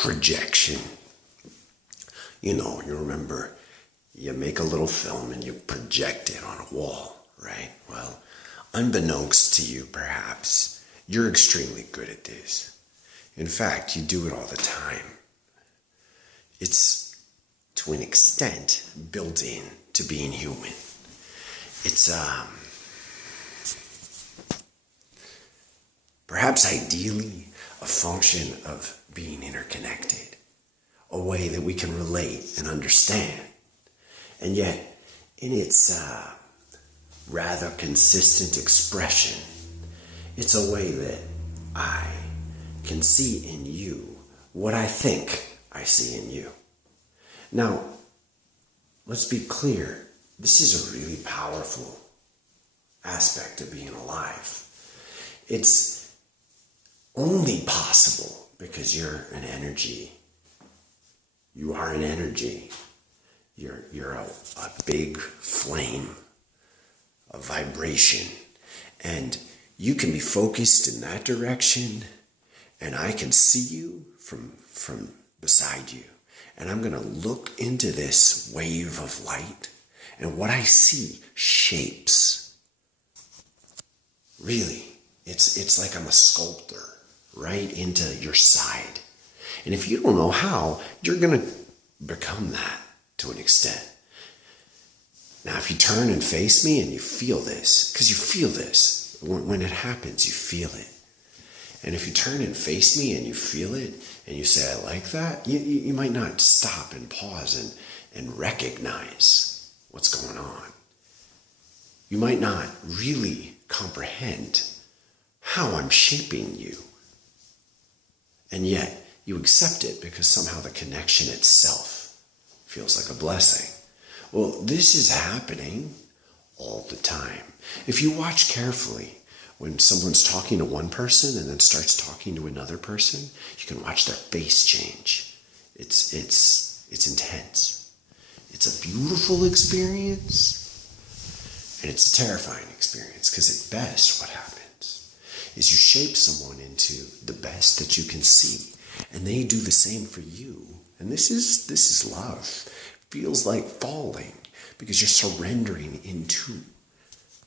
projection. You remember, you make a little film and you project it on a wall, right? Well, unbeknownst to you, perhaps, you're extremely good at this. In fact, you do it all the time. It's, to an extent, built in to being human. It's, perhaps ideally a function of being interconnected, a way that we can relate and understand. And yet, in its rather consistent expression, it's a way that I can see in you what I think I see in you. Now, let's be clear, this is a really powerful aspect of being alive. It's only possible because you're an energy. You are an energy. You're a big flame, a vibration. And you can be focused in that direction, and I can see you from beside you. And I'm going to look into this wave of light, and what I see shapes. Really, it's like I'm a sculptor right into your side. And if you don't know how, you're going to become that to an extent. Now, if you turn and face me and you feel this, because you feel this, when it happens, you feel it. And if you turn and face me and you feel it, and you say, I like that, you might not stop and pause and recognize what's going on. You might not really comprehend how I'm shaping you. And yet, you accept it because somehow the connection itself feels like a blessing. Well, this is happening all the time. If you watch carefully, when someone's talking to one person and then starts talking to another person, you can watch their face change. It's intense. It's a beautiful experience, and it's a terrifying experience, because at best what happens is you shape someone into the best that you can see, and they do the same for you. And this is love. It feels like falling because you're surrendering into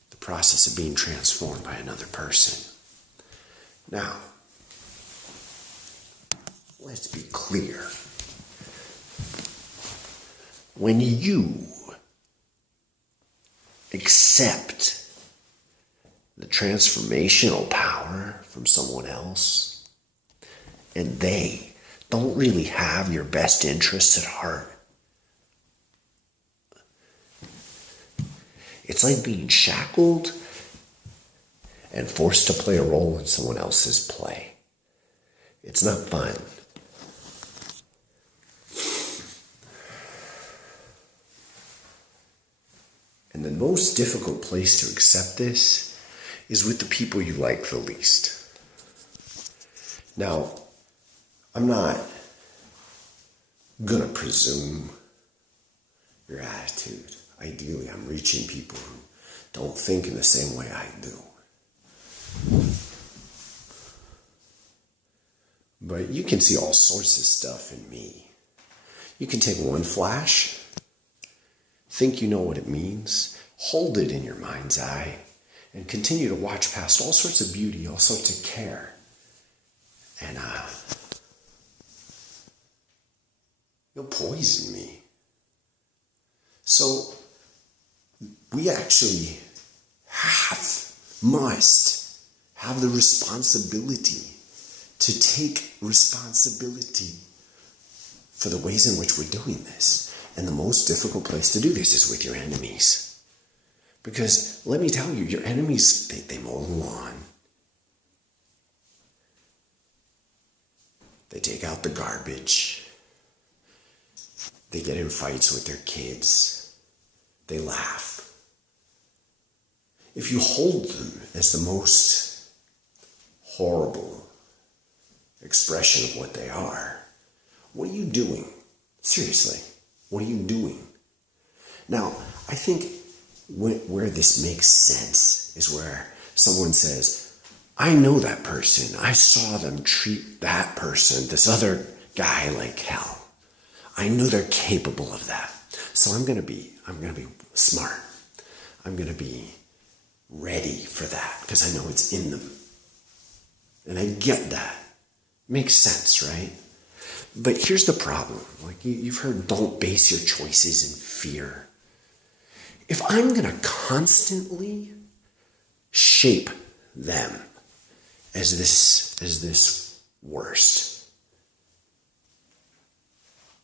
the process of being transformed by another person. Now, let's be clear. When you accept the transformational power from someone else, and they don't really have your best interests at heart, it's like being shackled and forced to play a role in someone else's play. It's not fun. And the most difficult place to accept this is with the people you like the least. Now, I'm not gonna presume your attitude. Ideally, I'm reaching people who don't think in the same way I do. But you can see all sorts of stuff in me. You can take one flash, think you know what it means, hold it in your mind's eye, and continue to watch past all sorts of beauty, all sorts of care. And you'll poison me. So we actually must have the responsibility to take responsibility for the ways in which we're doing this. And the most difficult place to do this is with your enemies. Because let me tell you, your enemies, they mow the lawn. They take out the garbage. They get in fights with their kids. They laugh. If you hold them as the most horrible expression of what they are, what are you doing? Seriously, what are you doing? Now, I think where this makes sense is where someone says, I know that person. I saw them treat that person, this other guy like hell. I know they're capable of that. So I'm gonna be smart. I'm gonna be ready for that because I know it's in them. And I get that. Makes sense, right? But here's the problem. Like you've heard, don't base your choices in fear. If I'm going to constantly shape them as this worst,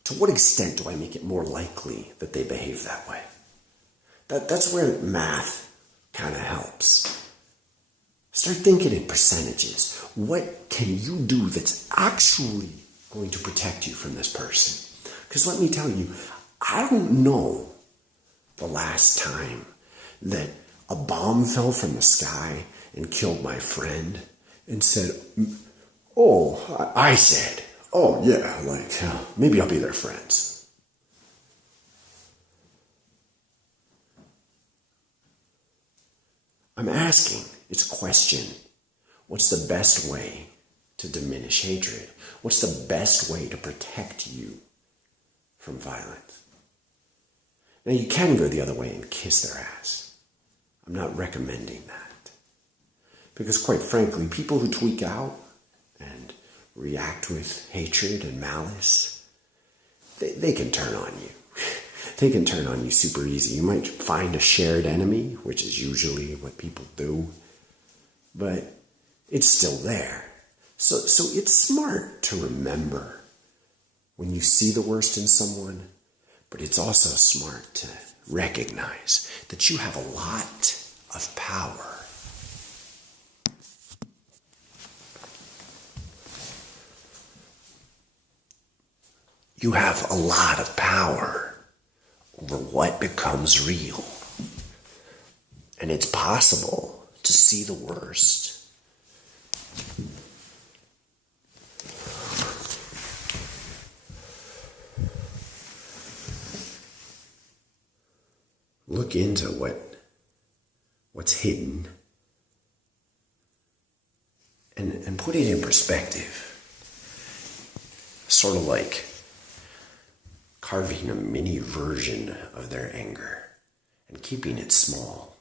to what extent do I make it more likely that they behave that way? That's where math kind of helps. Start thinking in percentages. What can you do that's actually going to protect you from this person? Because let me tell you, I don't know the last time that a bomb fell from the sky and killed my friend and said, oh, I said, oh yeah, like maybe I'll be their friends. I'm asking, it's a question. What's the best way to diminish hatred? What's the best way to protect you from violence? Now you can go the other way and kiss their ass. I'm not recommending that. Because quite frankly, people who tweak out and react with hatred and malice, they can turn on you. They can turn on you super easy. You might find a shared enemy, which is usually what people do, but it's still there. So it's smart to remember when you see the worst in someone, but it's also smart to recognize that you have a lot of power. You have a lot of power over what becomes real. And it's possible to see the worst. Look into what's hidden and put it in perspective. Sort of like carving a mini version of their anger and keeping it small.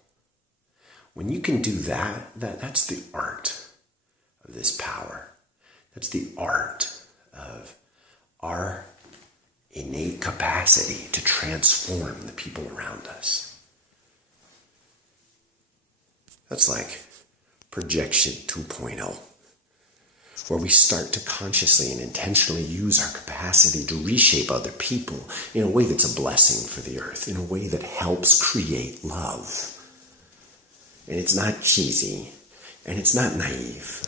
When you can do that's the art of this power. That's the art of our innate capacity to transform the people around us. That's like projection 2.0, where we start to consciously and intentionally use our capacity to reshape other people in a way that's a blessing for the earth, in a way that helps create love. And it's not cheesy, and it's not naive.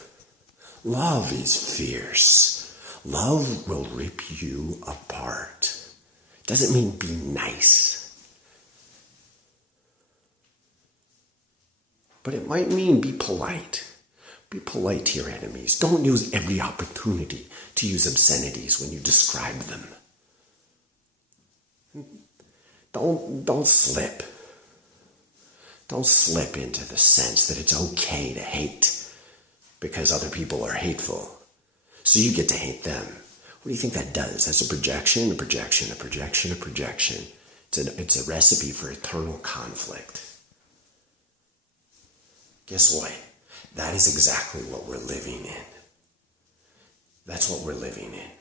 Love is fierce. Love will rip you apart. Doesn't mean be nice. But it might mean be polite. Be polite to your enemies. Don't use every opportunity to use obscenities when you describe them. Don't slip. Don't slip into the sense that it's okay to hate because other people are hateful. So you get to hate them. What do you think that does? That's a projection, a projection, a projection, a projection. It's a recipe for eternal conflict. Guess what? That is exactly what we're living in. That's what we're living in.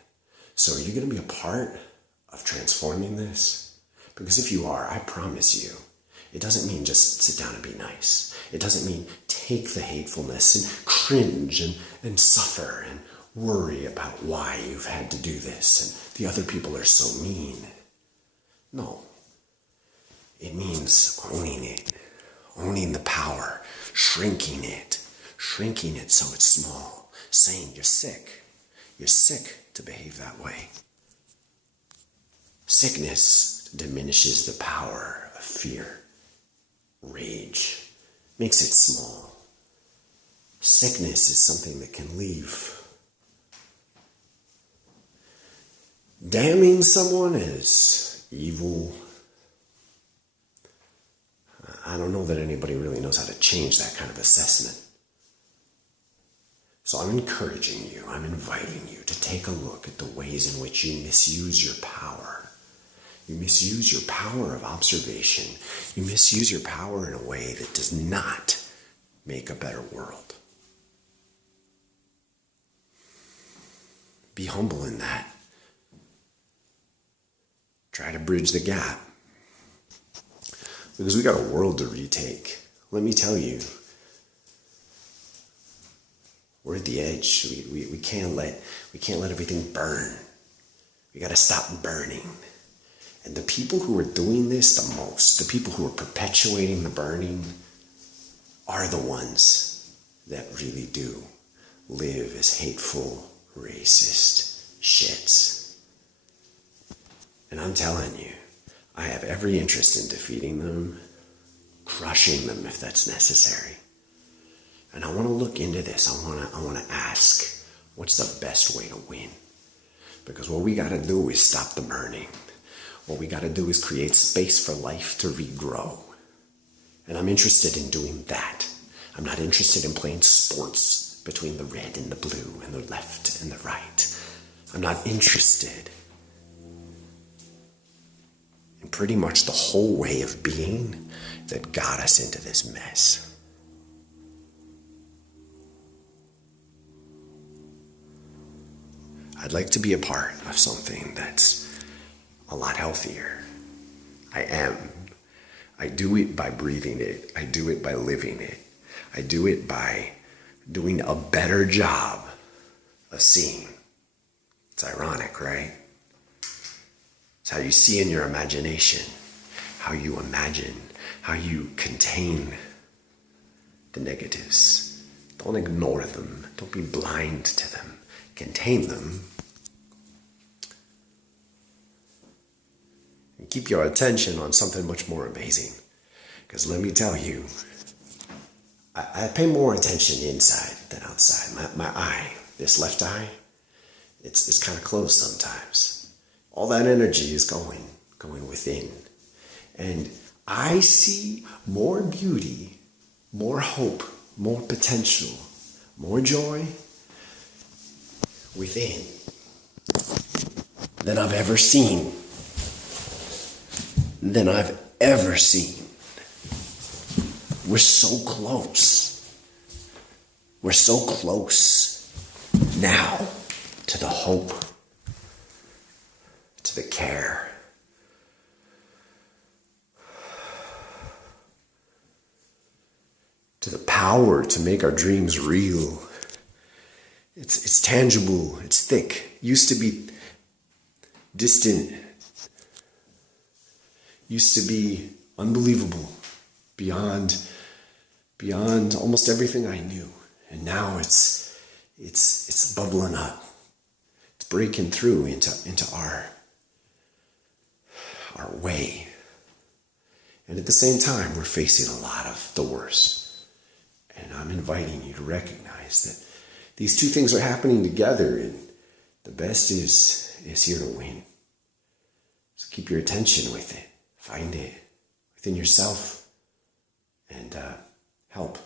So are you going to be a part of transforming this? Because if you are, I promise you, it doesn't mean just sit down and be nice. It doesn't mean take the hatefulness and cringe and suffer and worry about why you've had to do this and the other people are so mean. No. It means owning it, owning the power, shrinking it so it's small, saying you're sick. You're sick to behave that way. Sickness diminishes the power of fear, rage, makes it small. Sickness is something that can leave. Damning someone as evil, I don't know that anybody really knows how to change that kind of assessment. So I'm encouraging you, I'm inviting you to take a look at the ways in which you misuse your power. You misuse your power of observation. You misuse your power in a way that does not make a better world. Be humble in that. Try to bridge the gap. Because we got a world to retake. Let me tell you, we're at the edge. We can't let everything burn. We got to stop burning. And the people who are doing this the most, the people who are perpetuating the burning, are the ones that really do live as hateful, racist shits. And I'm telling you, I have every interest in defeating them, crushing them if that's necessary. And I want to look into this. I want to ask, what's the best way to win? Because what we got to do is stop the burning. What we got to do is create space for life to regrow. And I'm interested in doing that. I'm not interested in playing sports between the red and the blue and the left and the right. I'm not interested in pretty much the whole way of being that got us into this mess. I'd like to be a part of something that's a lot healthier. I am. I do it by breathing it. I do it by living it. I do it by doing a better job of seeing. It's ironic, right? It's how you see in your imagination, how you imagine, how you contain the negatives. Don't ignore them. Don't be blind to them. Contain them. And keep your attention on something much more amazing. Because let me tell you, I pay more attention inside than outside. My eye, this left eye, it's kind of closed sometimes. All that energy is going within. And I see more beauty, more hope, more potential, more joy within than I've ever seen. We're so close. We're so close now to the hope, to the care, to the power to make our dreams real. It's tangible, it's thick. Used to be distant. Used to be unbelievable, beyond almost everything I knew. And now it's bubbling up. It's breaking through into our way. And at the same time, we're facing a lot of the worst. And I'm inviting you to recognize that these two things are happening together, and the best is here to win. So keep your attention with it. Find it within yourself and help.